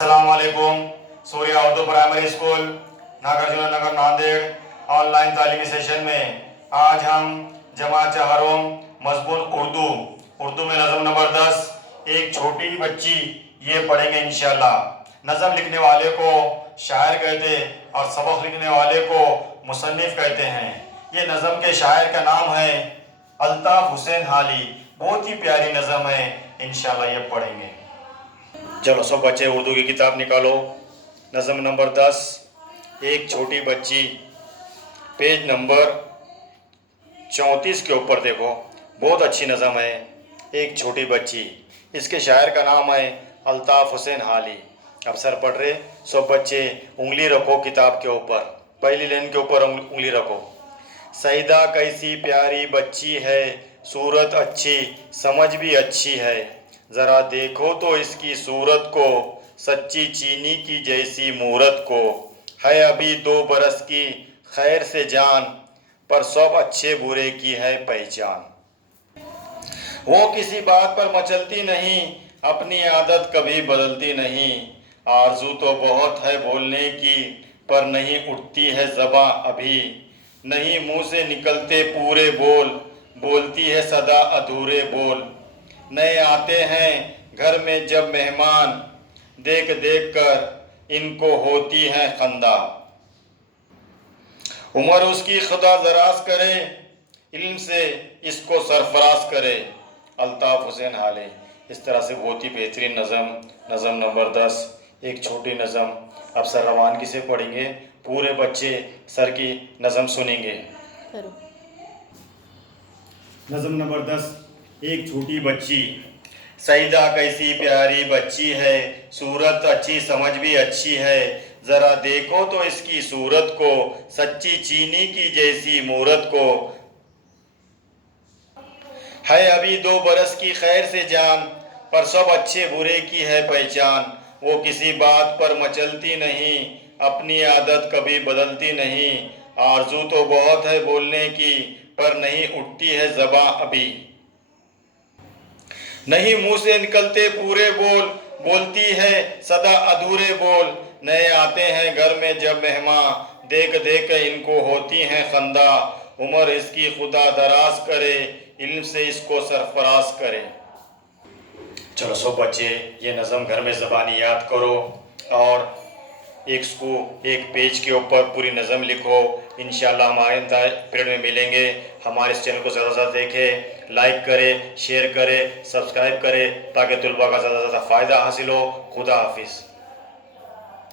अस्सलामुअलैकुम। Surya Urdu primary school Nagarjuna नगर Nanded online तालीमी session में आज हम जमात चहारों मजमून उर्दू में नज़म नंबर 10 एक छोटी बच्ची ये पढ़ेंगे इंशाल्लाह। नज़म लिखने वाले को शायर कहते और सबक लिखने वाले को मुसन्निफ कहते हैं। ये नज़म के शायर का नाम है अल्ताफ हुसैन हाली। बहुत ही प्यारी नज़म है, इंशाल्लाह ये पढ़ेंगे। चलो सब बच्चे उर्दू की किताब निकालो। नज़म नंबर 10 एक छोटी बच्ची, पेज नंबर 34 के ऊपर देखो। बहुत अच्छी नज़म है, एक छोटी बच्ची। इसके शायर का नाम है अल्ताफ हुसैन हाली। अब सर पढ़ रहे सब बच्चे उंगली रखो किताब के ऊपर, पहली लाइन के ऊपर उंगली रखो। सईदा कैसी प्यारी बच्ची है, सूरत अच्छी समझ भी अच्छी है, ज़रा देखो तो इसकी सूरत को, सच्ची चीनी की जैसी मूरत को। है अभी 2 बरस की खैर से जान, पर सब अच्छे बुरे की है पहचान। वो किसी बात पर मचलती नहीं, अपनी आदत कभी बदलती नहीं। आरजू तो बहुत है बोलने की, पर नहीं उठती है ज़बां अभी। नहीं मुंह से निकलते पूरे बोल, बोलती है सदा अधूरे बोल। नए आते हैं घर में जब मेहमान, देख देख कर इनको होती है खंदा। उम्र उसकी खुदा दराज करे, इल्म से इसको सरफराज करे। अल्ताफ हुसैन हाली। इस तरह से बहुत ही बेहतरीन नज़म नंबर 10 एक छोटी नज़म। अब सर रवानगी से पढ़ेंगे, पूरे बच्चे सर की नज़म सुनेंगे। नज़म नंबर 10 एक छोटी बच्ची। सईदा कैसी प्यारी बच्ची है, सूरत अच्छी समझ भी अच्छी है, ज़रा देखो तो इसकी सूरत को, सच्ची चीनी की जैसी मूरत को। है अभी 2 बरस की खैर से जान, पर सब अच्छे बुरे की है पहचान। वो किसी बात पर मचलती नहीं, अपनी आदत कभी बदलती नहीं। आरजू तो बहुत है बोलने की, पर नहीं उठती है ज़बां अभी। नहीं मुंह से निकलते पूरे बोल, बोलती है सदा अधूरे बोल। नए आते हैं घर में जब मेहमान, देख देख इनको होती हैं खंदा। उम्र इसकी खुदा दराज करे, इल्म से इसको सरफराज करे। चलो सब बच्चे ये नज़म घर में ज़बानी याद करो और एक पेज के ऊपर पूरी नज़म लिखो। इंशाल्लाह हम आइंदा पीरियड में मिलेंगे। हमारे इस चैनल को ज़्यादा से ज़्यादा देखें, लाइक करें, शेयर करें, सब्सक्राइब करें, ताकि तुलबा का ज़्यादा से ज़्यादा फ़ायदा हासिल हो। खुदा हाफिज़।